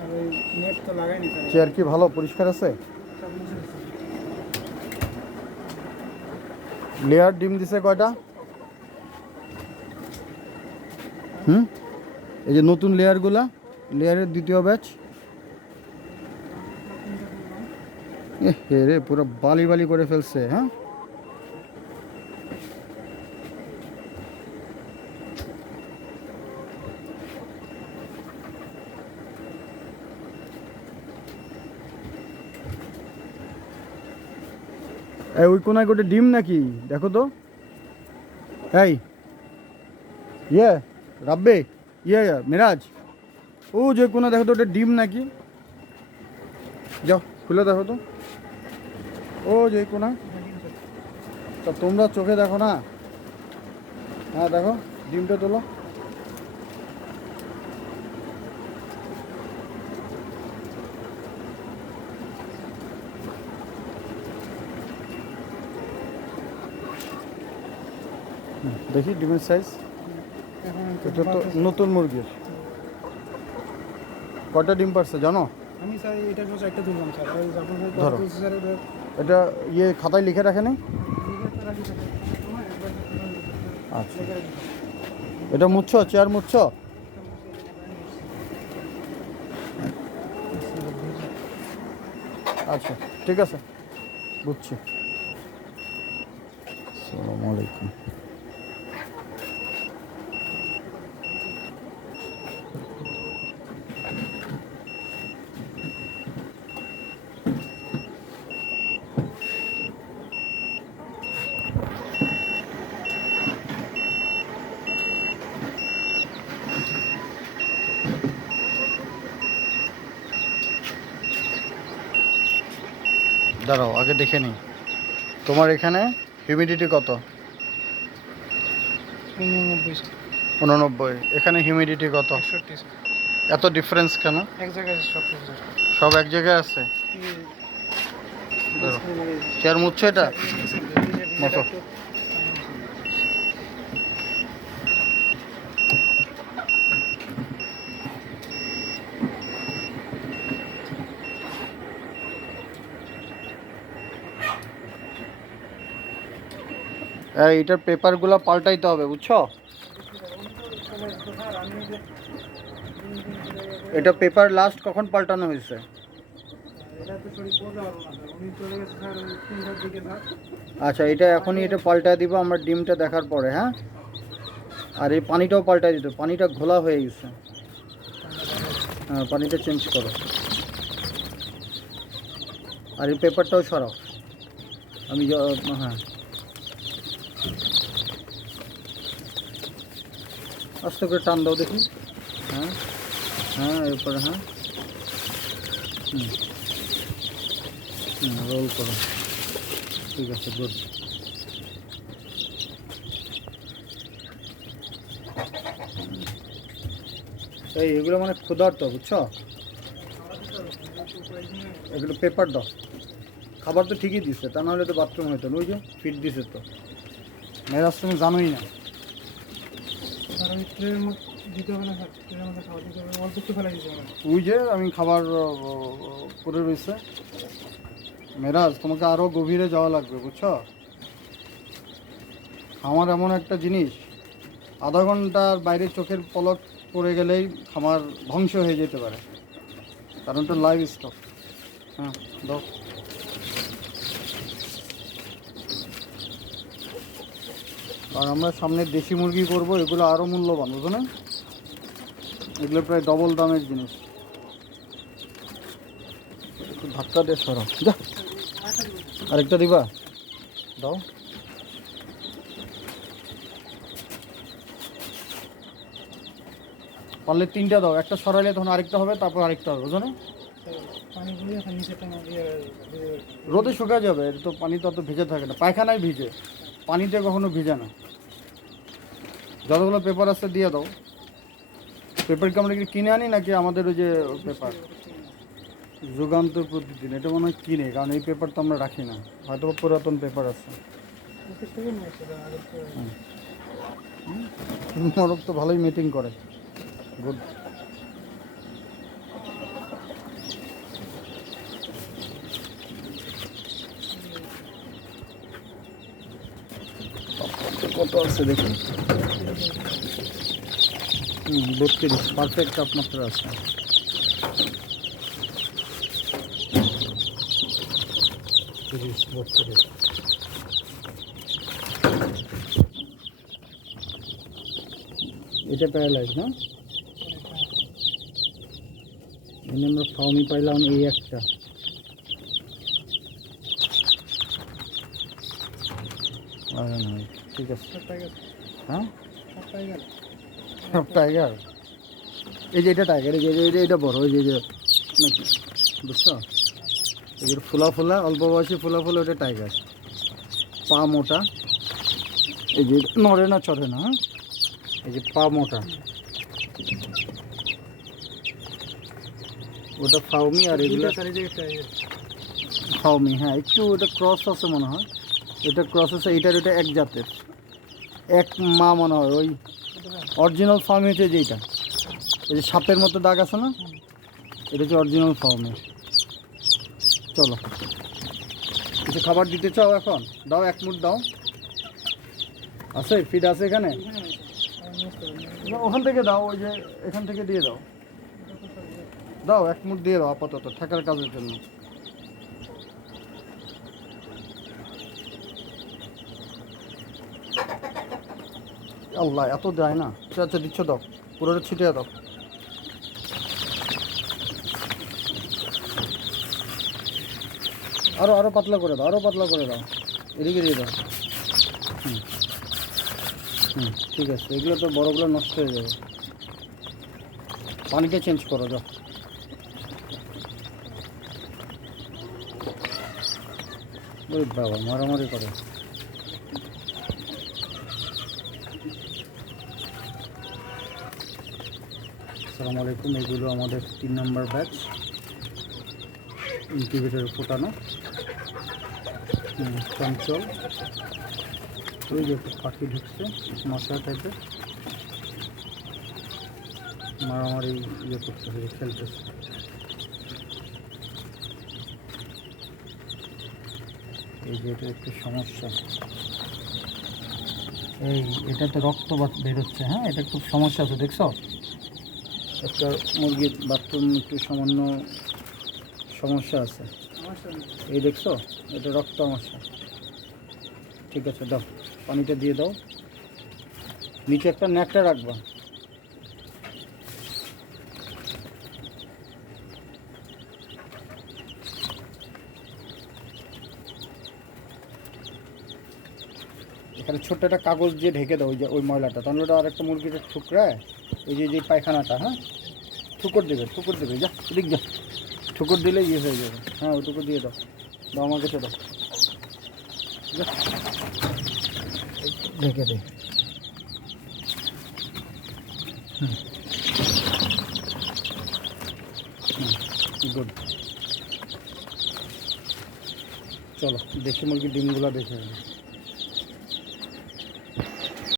আর ওই নেট তো লাগাইনি sir. Chair কি ভালো পরিষ্কার আছে? লেয়ার ডিম দিছে কয়টা? এই যে নতুন লেয়ারগুলা, লেয়ারের দ্বিতীয় ব্যাচ। এ রে পুরো বালি বালি করে ফেলছে। হ্যাঁ, এই ওই কোনায় গোটে ডিম নাকি দেখো তো। এই ইয়ে রাব্বে, ইয়ে মিরাজ, ও যে কোনা দেখো তো ওটা ডিম নাকি? যাও খুলে দেখো তো, ও যে কোনা। তা তোমরা চোখে দেখো না? হ্যাঁ দেখো, ডিমটা তোলো। দেখি ডিমের সাইজ। এটা তো নতুন মুরগির। কয়টা ডিম পারছে জানো? আমি স্যার এটা একটা তুললাম স্যার। ওই আপনাদের ধরো। স্যার এটা ইয়ে খাতায় লিখে রাখে নাই? আচ্ছা, এটা মুছছো? চেয়ার মুছছো? আচ্ছা ঠিক আছে, বুঝছি। আসসালামু আলাইকুম। দাঁড়াও আগে দেখে নিই, তোমার এখানে হিউমিডিটি কত? 89। এখানে হিউমিডিটি কত? 61 স্যার। এত ডিফারেন্স কেন? এক জায়গায় সব কিছু স্যার। সব এক জায়গায় আছে। ধরো, চেয়ার মুছছো এটা মতো। এইটার পেপারগুলো পাল্টাইতে হবে, বুঝছো? এটা পেপার লাস্ট কখন পাল্টানো হয়েছে? আচ্ছা, এটা এখনই এটা পাল্টায় দিব আমরা ডিমটা দেখার পরে। হ্যাঁ, আর এই পানিটাও পাল্টায় দিতে, পানিটা ঘোলা হয়ে গেছে। হ্যাঁ, পানিটা চেঞ্জ করো। আর এই পেপারটাও সরাও। আমি হ্যাঁ, আস্তে করে টান দাও দেখি। হ্যাঁ হ্যাঁ, এরপরে হ্যাঁ, রোল করো। ঠিক আছে, গুড। এই এগুলো মানে ক্ষুধার্ত, বুঝছো? এগুলো পেপার দাও। খাবার তো ঠিকই দিচ্ছে, তা নাহলে তো বাথরুম হইতো না। ওই যে ফিট দিছে তো। মেজাজ তুমি জানোই না। ওই যে আমি খাবার করে রয়েছে। মেরাজ, তোমাকে আরও গভীরে যাওয়া লাগবে, বুঝছো? খামার এমন একটা জিনিস, আধা ঘন্টার বাইরে চোখের পলক পড়ে গেলেই খামার ধ্বংস হয়ে যেতে পারে, কারণ তো লাইভ স্টক। হ্যাঁ দাও। আর আমরা সামনে দেশি মুরগি করব, এগুলো আরও মূল্যবান, বুঝো না? এগুলো প্রায় ডবল দামের জিনিস। একটু ধাক্কা দিয়ে সরাও, যা। আরেকটা দিবা? দাও। পারলে 3টা দাও, একটা সরাইলে তখন আরেকটা হবে, তারপর আরেকটা হবে, বুঝো না? রোদে শুকা যাবে, এর তো পানি তো অত ভিজে থাকে না, পায়খানায় ভিজে, পানিতে কখনো ভিজে না। যতগুলো পেপার আছে দিয়ে দাও। পেপার কি আমরা কিনে আনি নাকি আমাদের ওই যে পেপার যুগান্তর প্রতিদিন? এটা মনে হয় কিনে, কারণ এই পেপার তো আমরা রাখি না, হয়তো পুরাতন পেপার আছে। মোরগ তো ভালোই মিটিং করে, গুড। আছে দেখুন। 32 পারফেক্ট তাপমাত্রা আছে। এটা প্যারালাইজ না, এনে আমরা ফাউমি পাইলাম এই একটা। ঠিক আছে, হ্যাঁ সব টাইগার। এই যে এটা টাইগার, এই যে এটা বড়, এই যে নাকি বুঝছো, এই যে ফোলা ফোলা অল্প বয়সী ফোলা ফোলা, ওটা টাইগার। পা মোটা, এই যে নড়ে না চড়ে না, হ্যাঁ এই যে পা মোটা, ওটা ফাউমি। আর এগুলো ফাউমি, হ্যাঁ একটু ওটা ক্রস আছে মনে হয়, এটা ক্রস আছে, এটার ওটা এক জাতের, এক মা মনে হয়। ওই অরিজিনাল ফার্মি হচ্ছে যেটা, এই যে সাপের মতো দাগ আছে না, এটা হচ্ছে অরিজিনাল ফার্মি। চলো কিছু খাবার দিতে চাও এখন? দাও, এক মুঠ দাও। আছে ফিড আছে এখানে, ওখান থেকে দাও, ওই যে এখান থেকে দিয়ে দাও। দাও এক মুঠ দিয়ে দাও আপাতত, থাকার কাজের জন্য। আল্লাহ এত দেয় না। আচ্ছা দিচ্ছ, দাও পুরোটা ছিটিয়ে দাও। আরো পাতলা করে দাও, আরো পাতলা করে দাও, এদিকে দিয়ে দাও। ঠিক আছে, এগুলো তো বড়গুলো নষ্ট হয়ে যাবে। পানিটা চেঞ্জ করো, যাও। ওই বাবা মারামারি করে। আসসালামু আলাইকুম, এগুলো আমাদের 3 নম্বর ব্যাচ, ইনকিউবেটরে ফোটানো। চঞ্চল, ওই যে পাখি ঢুকছে মশা টাইপের, মারামারি ইয়ে করতেছে, খেলতেছে। এই যে এটা একটু সমস্যা, এটাতে রক্ত বেরোচ্ছে, হ্যাঁ এটা খুব সমস্যা আছে। দেখছো একটা মুরগির বাথরুম একটু সামান্য সমস্যা আছে, এই দেখছো, এটা রক্ত সমস্যা। ঠিক আছে, দাও পানিটা দিয়ে দাও, নিচে একটা ন্যাকটা রাখবা। এখানে ছোট্ট একটা কাগজ দিয়ে ঢেকে দাও, ওই যে ওই ময়লাটা, তাহলে ওটা আরেকটা মুরগিটা ঠুকরায়, এই যে পায়খানাটা, হ্যাঁ ঠুকর দেবে, যা এদিক যা, ঠুকর দিলে ইয়ে হয়ে যাবে। হ্যাঁ ওইটুকু দিয়ে দাও, দাও আমার কাছে দাও, ঢেকে দে। গুড। চলো দেশি মুরগির ডিমগুলো দেখে